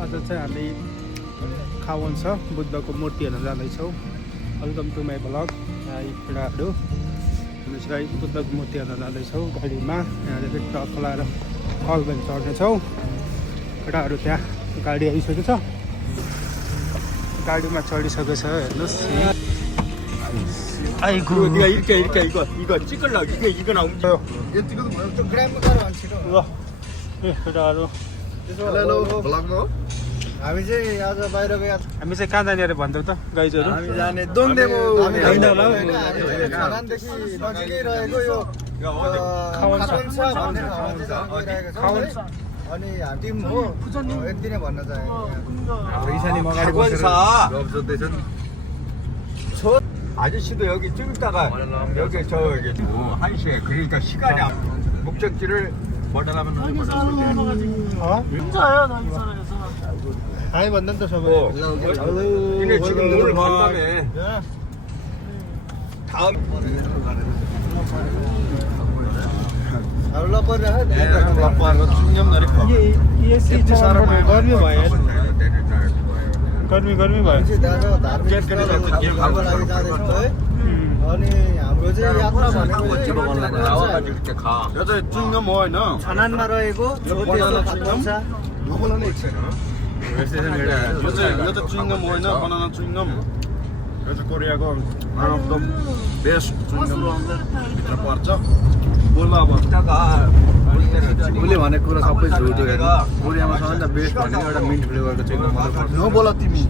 आज चाहिँ हामी खावन छ बुद्धको मूर्ति हेर्न जाँदैछौँ। Welcome to my blog. केटाहरू हामी चाहिँ बुद्धको मूर्ति हेर्न जाँदैछौँ गाडीमा। यहाँदेखि ट्रक खोलाएर अलबेन चढ्नेछौँ। केटाहरू त्यहाँ गाडी आइसकेको छ, गाडीमा चढिसकेको छ। हेर्नुहोस् आइगो केटाहरू हामी चाहिँ आज बाहिर गएका छौँ। हामी चाहिँ कहाँ जाने अरे भन्दै त गाइजहरू? हामी जाने दोङदेमो होइन होला हौ। छनानदेखि नजिकै रहेको यो खावन छ भन्ने ठाउँमा चाहिँ गइरहेको छौँ। अनि टिम हो यति नै भन्न चाहे। हाम्रो इसानी मगाडी बसेर गफ जोत्दैछन्। 아저씨도 여기 좀 있다가 여기 저기 한시에 그러니까 시간이 목적지를 멀다가면 진짜요? 나 이사라에서 हामी भन्दा नि त सबै 니네 지금 오늘 간다며 다음 लप्पर लप्परको चुङ्गम गरेको एसी चलाउनु गर्मी भयो यार, गर्मी भयो। धार्मिक स्थलहरूको लागि जाँदैछौँ है। अनि हाम्रो चाहिँ यात्रा भनेको 이렇게 가 यो चाहिँ चुङ्गम हो होइन, छनानमा रहेको यो चाहिँ चुइङ्गम होइन, बनाना चुइङ्गम। यो चाहिँ कोरियाको वान अफ द बेस्ट चुइङ्गम भित्र पर्छ। बोल्नु अब उसले भनेको कुरा सबै झुट हो। हेर्नु कोरियामा सबैभन्दा बेस्ट भनेको एउटा मिन्ट फ्लेभरको चुइङ्गम हो। बोल तिमी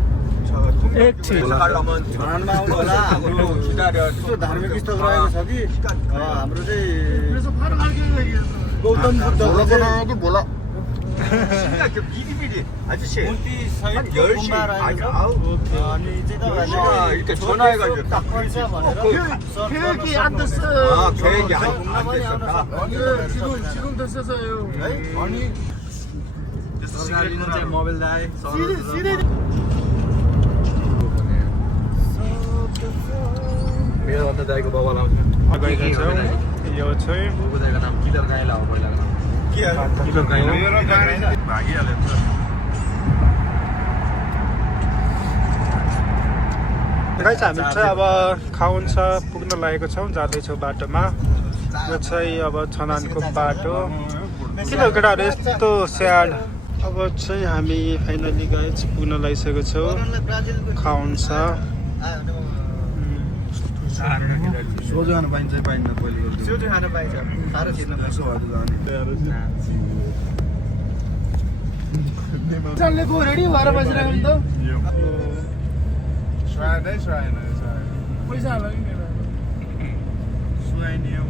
एकछिन छनानमा आउनु होला। हाम्रो यस्तो धार्मिक स्थल रहेको छ कि हाम्रो चाहिँ गौतम बुद्धको चाहिँ बोला 미리미리 아저씨 मूर्ति 한 सहित 10시 गुम्बा रहेको छ। 아우 अनि चाहिँ तपाईँहरूले 이렇게 전화해가지고 딱 पर्छ भनेर 계획이 안 됐어요. 아 계획이 안 됐어. 지금 됐어요. है अनि सरकारले मोबाइल दाइ मेरो भन्दा दाइको बाबा लाउँछ। गएका छौँ। यो चाहिँ बाबु दाइको नाम किदर गाइला हो पहिला नाम। मेरो गाडी भागिहाल्यो नि त। गाइस हामी चाहिँ अब खावन छ पुग्न लागेको छौँ, जाँदैछौँ बाटोमा। यो चाहिँ अब छनानको बाटो। किन केटाहरू यस्तो स्याड? अब चाहिँ हामी फाइनली गाइस पुग्न लागिसकेको छौँ। खावन छ सोझो खानु पाइन्छ पाइन्न पहिले सोझो खान पाइन्छ, साह्रो छिर्न पाइन्छ। चल्लेको रेडी भएर बसिरहेको नि त। स्वादै स्वाएन पैसा हाल्यो कि सुहाइनियो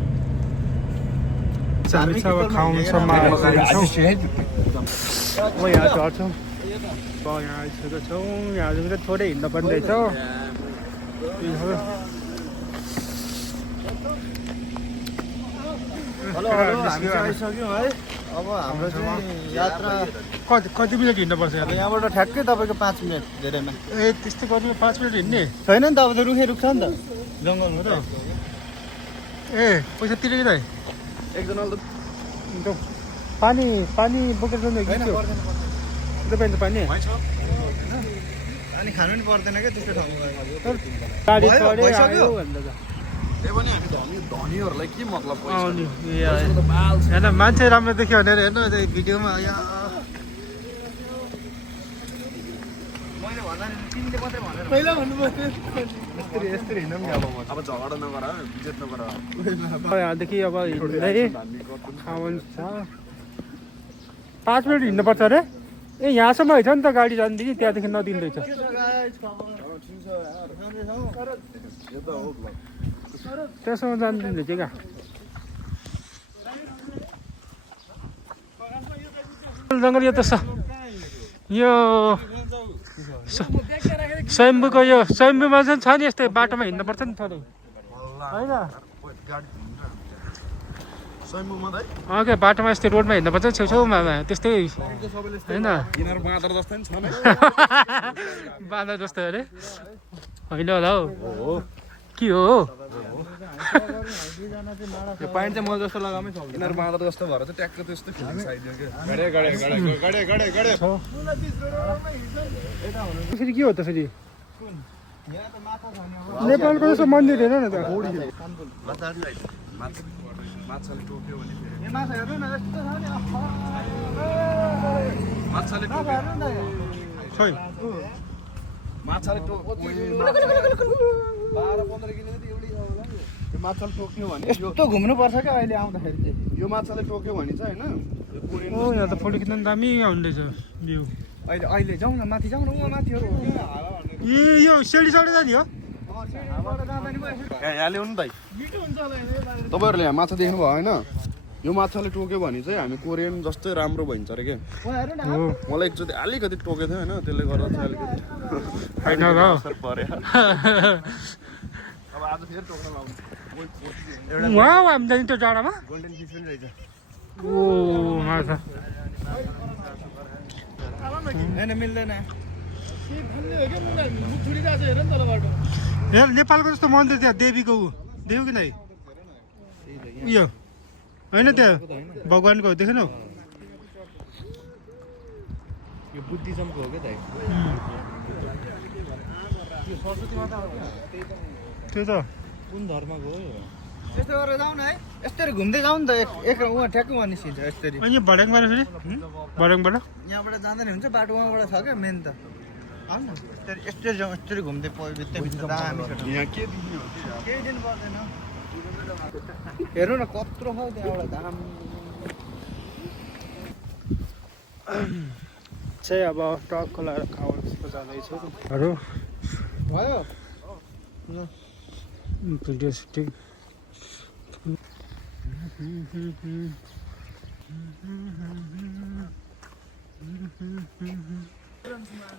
हामी चाहिँ अब खावन छमा अब यहाँ चढ्छौँ। अब यहाँ आइसकेको छौँ। यहाँ चाहिँ थोरै हिँड्न पर्ने रहेछ। हेलो हामी चाहिँ आइसक्यौँ है। अब हाम्रो चाहिँ यात्रा कति मिनट हिँड्नुपर्छ यहाँ? यहाँबाट ठ्याक्कै तपाईँको 5 मिनट धेरैमा। ए त्यस्तो गर्नु 5 मिनट हिँड्ने छैन नि त, अब त रुखै रुख छ नि त जङ्गल हो त। ए पैसा तिरेको त एकजनाले त पानी बोकेर जानु कि तपाईँ पानी अनि खानु नि पर्दैन क्या त्यस्तो ठाउँमा। गाडी भयो, चढ्यो भइसक्यो। आयो भनेर त। त्यही पनि हामी धनीहरूलाई के मतलब पैसा अनि होइन मान्छे राम्रो देख्यो भनेर हेर्नु भिडियोमा मैले भन्दा नि तिमीले मात्रै भनेर पहिला भन्नुपर्थ्यो। यस्तरी हिँड्नु नि अब झगडा नगर बिजेत नगर यहाँदेखि अब हिँड्दै खावन छ 5 मिनट हिँड्नुपर्छ अरे। ए यहाँसम्म होइन नि त गाडी जानिदिने, त्यहाँदेखि नदिँदैछ। त्यसमा जानिदिँदैछ क्या। जङ्गल यो त यो स्वयम्भूको यो स्वयम्भूमा चाहिँ छ नि यस्तै बाटोमा हिँड्नुपर्छ नि थोरै होइन? ओके बाटोमा यस्तै रोडमा हिँड्नुपर्छ छेउछेउमा त्यस्तै होइन? बाँदर जस्तै नि छ नि बाँदर जस्तो अरे होइन होला हौ। के हो यो प्यान्ट चाहिँ म जस्तो लगामै सक्दैन यिनीहरू बाँदर जस्तो भएर चाहिँ ट्याक्क त्यस्तो फिलिङ्स आइदियो फेरि के हो त फेरि नेपालको जस्तो मन्दिर हेर न त माछाले टोक्यो भने यो माछा हेर्नु न यस्तो छ नि माछाले टोक्यो खोइ माछाले टोक्यो 12-15 किलो जति एउटै छ होला यो माछाले टोक्यो भने यस्तो घुम्नु पर्छ क्या अहिले आउँदाखेरि चाहिँ यो माछाले टोक्यो भने चाहिँ हैन ओ यहाँ त फोटो खिच्न दामी आउँदैछ भ्यू अहिले जाउँ न माथि जाउँ न उहाँ माथिहरू ए यो सिँढी चढेर जाने हो यहाँ ल्याउनु दाइ तपाईँहरूले यहाँ माछा देख्नुभयो होइन यो माछाले टोक्यो भने चाहिँ हामी कोरियन जस्तै राम्रो भइन्छ अरे क्या हो मलाई एकचोटि अलिकति टोकेको थियो होइन त्यसले गर्दा चाहिँ अलिकति होइन र असर पर्यो अब आज फेरि टोक्न लाउनु उहाँ हो हामी जाने त्यो डाँडामा गोल्डन फिस पनि रहेछ ओ माछा होइन मिल्दैन हेर नेपालको जस्तो मन्दिर त्यहाँ देवीको देऊ कि नै उयो होइन त्यहाँ भगवान्को हो देखेनौ यो बुद्धिज्मको हो क्या दाइ त्यो त कुन धर्मको हो यस्तो गरेर जाउँ न है यस्तरी घुम्दै जाउँ नि त एक उहाँ ठ्याक्कै उहाँ निस्किन्छ यस्तरी अनि यो भड्याङबाट फेरि भड्याङबाट यहाँबाट जाँदैन हुन्छ बाटो उहाँबाट छ क्या मेन त आउनु न यस्तरी जाउँ यस्तरी घुम्दै भित्र दामी छ यहाँ के दिने हो केही दिनु पर्दैन हेर्नु न कत्रो छ त्यहाँबाट दाम चाहिँ अब ट्रकको लगाएर खावाको जाँदैछु अरू भयो भिडियो सुटिङ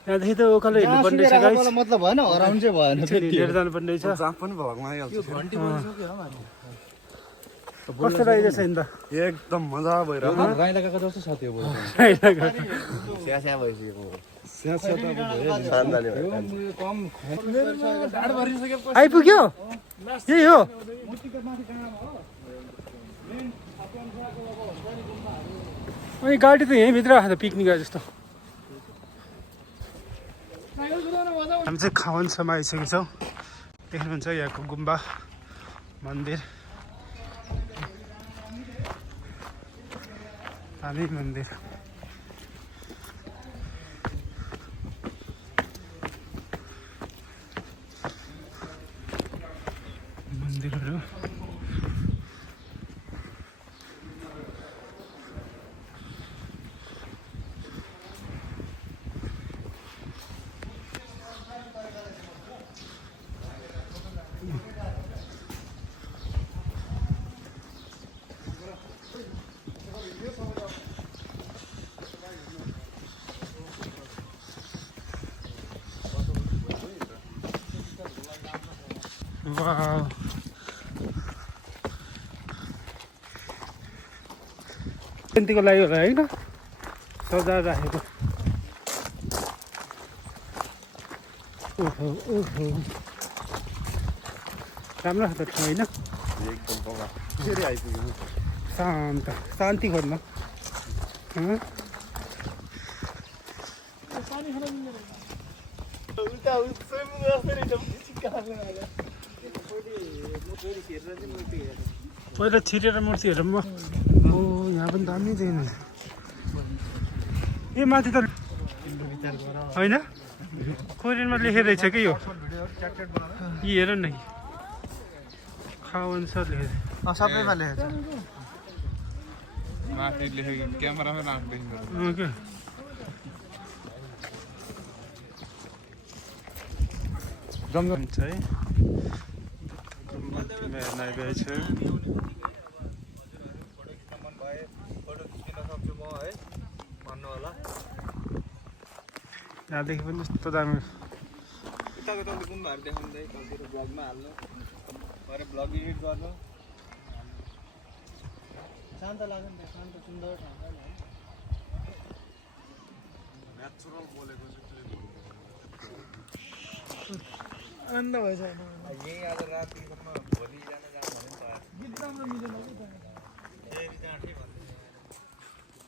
यहाँदेखि त उकालो हिँड्नुपर्ने रहेछ गाइस मतलब भएन हराउनु चाहिँ भएन हिँडेर जानुपर्ने रहेछ जहाँ पनि भगमा आइहाल्छ कस्तो रहेछ नि त एकदम मजा भइरहेको राइला काका जस्तो छ त्यो स्यास्या भइसकेको आइपुग्यो यही हो अनि गाडी त यहीँभित्र राख्दा पिकनिक आए जस्तो हामी चाहिँ खावनसम्म आइसकेको छौँ देख्नुहुन्छ यहाँको गुम्बा मन्दिर दामी मन्दिर मन्दिरहरू वाउ जयन्तीको लागि होला होइन सजाएर राखेको ओहो ओहो राम्रो छ त ठाउँ होइन एकदम बगा फेरि आइपुग्यो शान्त शान्ति खोज्न पहिला छिरेर मूर्ति हेरौँ म ओ यहाँ पनि दामी देख्नु ए माथि त होइन कोरियनमा लेखेको रहेछ कि यो हेर न खावन सर लेखेको सबैमा लेखेको माथि लेखेको क्यामेरामै राख्दैन के जमजम चाहिँ हेर्न आइरहेको यहाँदेखि पनि यस्तो दामी उताको तपाईँले गुम्बाहरू देखाउँदै कतिवटा ब्लगमा हाल्नु भरे ब्लग एडिट गर्नु शान्त लाग्यो नि त शान्त सुन्दर ठाउँ नेचुरल बोलेको चाहिँ आनन्द भएछ यही आज रातिसम्म भोलि जान जानु भने नि त गीत राम्रो मिलेन कि त फेरि जाँदै भन्दै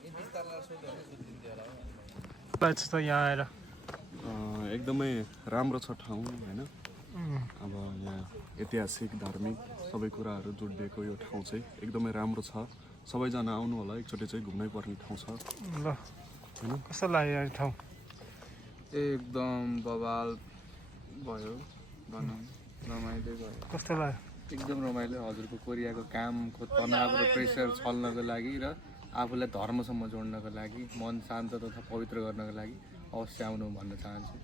यति तल्ला सुत्यो भने सुत्दिन्थ्यो होला हौ। लाग्छ त यहाँ आएर एकदमै राम्रो छ ठाउँ होइन। अब यहाँ ऐतिहासिक धार्मिक सबै कुराहरू जोडिएको यो ठाउँ चाहिँ एकदमै राम्रो छ। सबैजना आउनु होला, एकचोटि चाहिँ घुम्नै पर्ने ठाउँ छ। ल कस्तो लाग्यो यो ठाउँ? एकदम बवाल भयो भनौँ, रमाइलो भयो। कस्तो लाग्यो? एकदम रमाइलो। हजुरको कोरियाको कामको तनाव र प्रेसर छल्नको लागि र आफूलाई धर्मसम्म जोड्नको लागि, मन शान्त तथा पवित्र गर्नको लागि अवश्य आउनु भन्न चाहन्छु।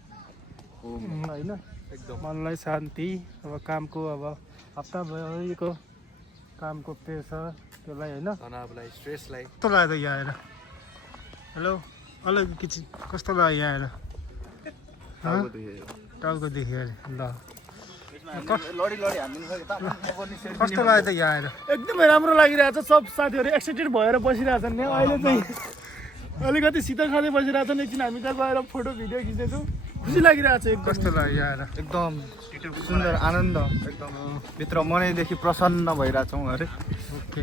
होइन एकदम मनलाई शान्ति। अब कामको अब हप्ताभरिको कामको प्रेसर त्यसलाई होइन तनावलाई, स्ट्रेसलाई। कस्तो लाग्यो त यहाँ आएर? हेलो अलग किसिम कस्तो लाग्यो यहाँ आएर? टाउको देख्यो अरे ल लडी हान्दिनु सक्यो त कस्तो लाग्यो त यहाँ आएर? एकदमै राम्रो लागिरहेछ। सब साथीहरू एक्साइटेड भएर बसिरहेछन् नि। अहिले चाहिँ अलिकति शीतल खाँदै बसिरहेछन्। एकछिन हामी त गएर फोटो भिडियो खिच्दैछौँ। खुसी लागिरहेछ एकदम। कस्तो लाग्यो यहाँ आएर? एकदम सुन्दर आनन्द एकदम भित्र मनैदेखि प्रसन्न भइरहेछौँ अरे। ओके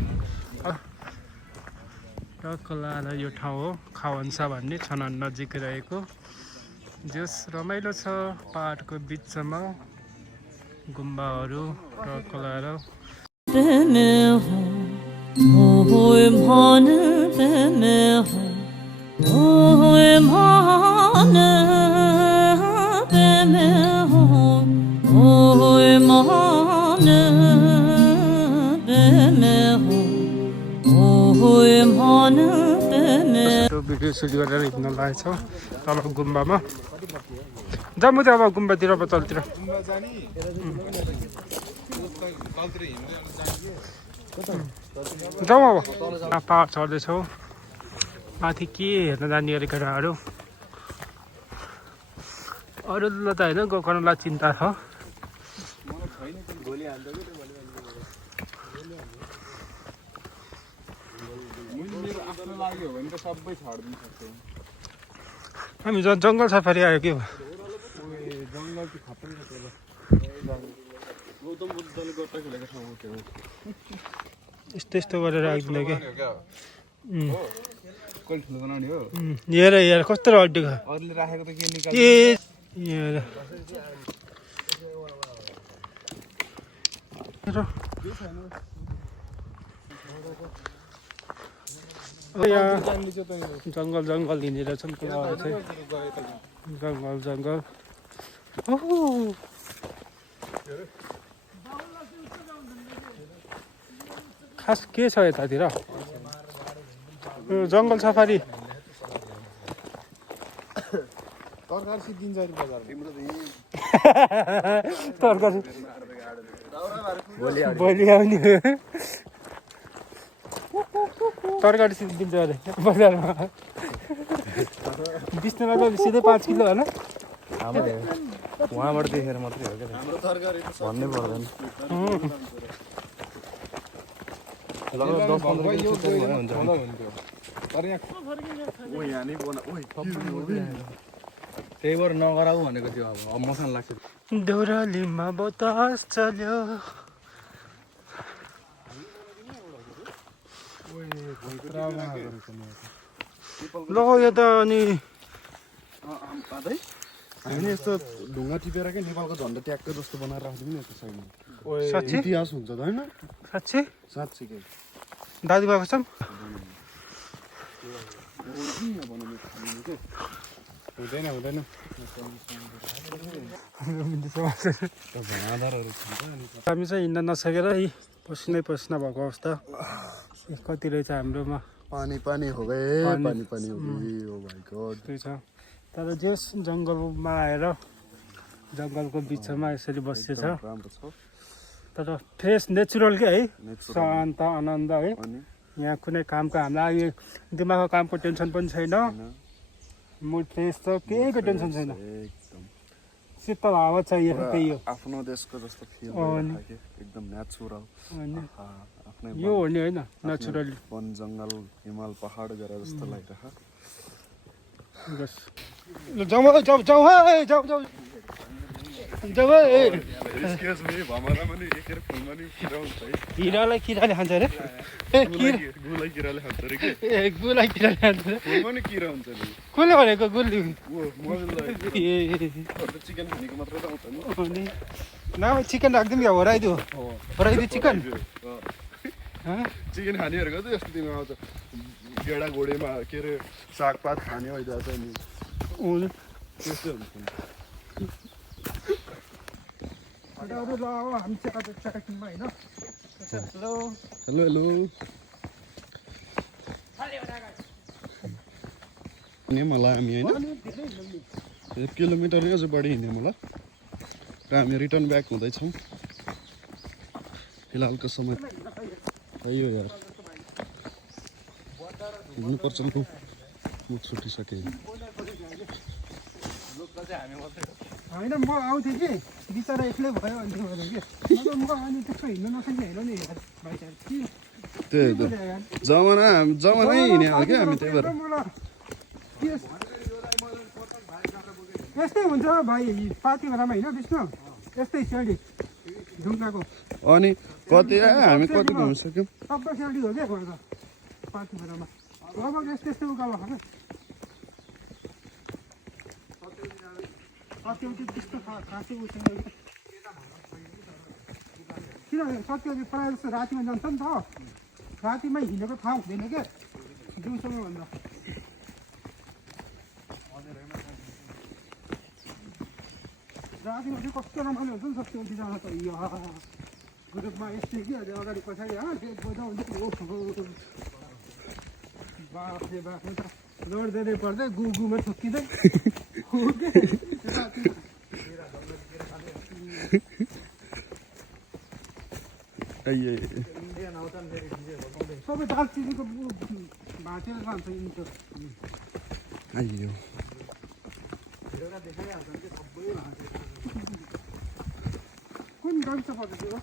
टक्क लाएर यो ठाउँ हो खावन्सा भन्ने छनान नजिक रहेको। जस रमाइलो छ पहाडको बिचमा गुम्बाहरू टक्क लाएर भिडियो सुट गरेर हिँड्न लागेको छौँ तल गुम्बामा। जाऊँ म त अब गुम्बातिर अब तलतिर जाउँ अब पहाड चढ्दैछौँ। माथि के हेर्न जाने अरे केटाहरू? अरूलाई त होइन गएकोलाई चिन्ता छ। हामी जङ्गल सफारी आयो के हो? यस्तो यस्तो गरेर राखिदिनु क्या। हेर हेर कस्तो रड्डी खा अरूले राखेको त के निकाल्छ? ए हेर यहाँ जङ्गल जङ्गल हिँडेर छन् कुराहरू चाहिँ जङ्गल जङ्गल। खास के छ यतातिर? जङ्गल सफारी तरकारी सिद्धिन्छ अरे बजारमा। तरकारी भोलि आउने तरकारी सिद्धिन्छ अरे बजारमा। बिस्नुमा त सिधै 5 किलो होला। उहाँबाट देखेर मात्रै हो क्या, भन्नै पर्दैन। लगभग 10-15 किलो हुन्छ। त्यही भएर नगराउ भनेको थियो। अब मसँग लाग्छ देउरालीमा बतास चल्यो। ल यो त अनि होइन यस्तो ढुङ्गा टिपेर क्या नेपालको झन्डा ट्याक्कै जस्तो बनाएर राखिदिउँ नि यस्तो साइडमा। साँच्ची इतिहास हुन्छ त होइन? साँच्ची साँच्चीकै दाजु भएको छौँ। हुँदैन हुँदैन हामी चाहिँ हिँड्न नसकेर यी पसिनै पसिना भएको अवस्था कति रहेछ हाम्रोमा। पानी पानी हो गए, पानी पानी हो गए। ओ माय गॉड त्यही छ। तर जस जङ्गलमा आएर जङ्गलको बिचमा यसरी बसेछ राम्रो छ। तर फ्रेस नेचुरल क्या है, शान्त आनन्द है। अनि यहाँ कुनै कामको हामीलाई दिमागको कामको टेन्सन पनि छैन। मुड फ्रेस छ, केहीको टेन्सन छैन। एकदम शीतल हावा चाहिए त्यही हो। आफ्नो देशको जस्तो फिल भइरहेको एकदम नेचुरल। आफ्नै यो हो नि होइन नेचुरली वन जङ्गल हिमाल पहाड गरेर जस्तो लागिरहेको। जाउँ जाउँ जाउँ है जाउँ जाउँ जब Excuse me, भमरामा नि एकेर फुलमा नि किरा हुन्छ है। किरालाई किराले खान्छ अरे गुलाई किराले खान्छ अरे के? गुलाई किराले खान्छ अरे फुलमा नि किरा हुन्छ नि। कसले भनेको गुल्ली ओ मजलाई चिकन खानेको मात्रै त आउँछ नि। न चिकन राखिदिउँ क्या होराइदियो चिकन चिकन खानेहरूको चाहिँ यस्तो तिमीमा आउँछ गेडा गोडेमा के अरे सागपात खाने अहिले चाहिँ नि त्यस्तै हुन्छ नि। ल हामी चाहिँ आज ट्रेकिङमा होइन हेलो हेलो हेलो हिँड्यौँ होला हामी होइन 1 किलोमिटरै अझ बढी हिँड्यौँ होला र हामी रिटर्न ब्याक हुँदैछौँ फिलहालको समय यो यार हिँड्नुपर्छ नि मुख छुटिसकेँ होइन म आउँथेँ कि बिचरा एक्लै भयो भने कि म अनि त्यस्तो हिँड्नु नसक्ने होइन नि यार भाइचार त्यही त जमानै हिँड्यो हो क्या हामी त्यही भएर यस्तै हुन्छ भाइ पार्टी बेलामा होइन विष्णु यस्तै सिँढी ढुङ्गाको अनि कति हामी कति घुमिसक्यौँ सबै सिँढी हो क्या घरको पार्टी बेलामा लगभग यस्तै यस्तै उकालो खानु सत्यवती त्यस्तो खासै उठेन किनभने सत्यवती प्रायः जस्तो रातिमा जान्छ नि त रातिमै हिँडेको थाहा हुँदैन क्या दिउँसोमा भन्दा रातिमा चाहिँ कस्तो रमाइलो हुन्छ नि सत्यवती जान त ग्रुपमा यस्तै कि अगाडि पछाडि बजाउँदै बाफले बाफ्नु त लड्दै पर्दै गुमा ठोक्किँदै सबै दालचिनीको भाँचेर जान्छ आइयो कुन गाविस पर्छ त्यो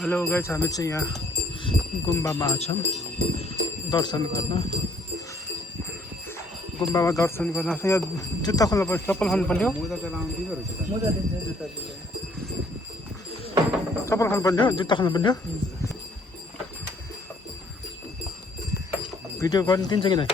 हेलो गाइस हामी चाहिँ यहाँ गुम्बामा छौँ दर्शन गर्न गुम्बामा दर्शन गर्न यहाँ जुत्ता खोल्नु पर्छ चप्पल खानु पर्यो चप्पल खानु पर्यो जुत्ता खानु पर्यो भिडियो गर्नु दिन्छ कि नै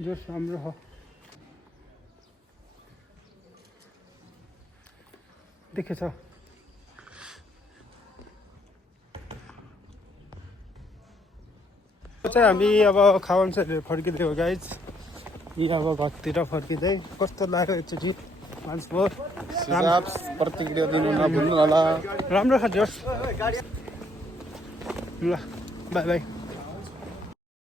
जो राम्रो हो देखेछ चाहिँ हामी अब खावनसहरू फर्किँदै हो गाइज यी अब घरतिर फर्किँदै कस्तो लाग्यो एकचोटि वान्स मोर प्रतिक्रिया दिनु नभुल्नु होला राम्रो छ जोस् ल बाई बाई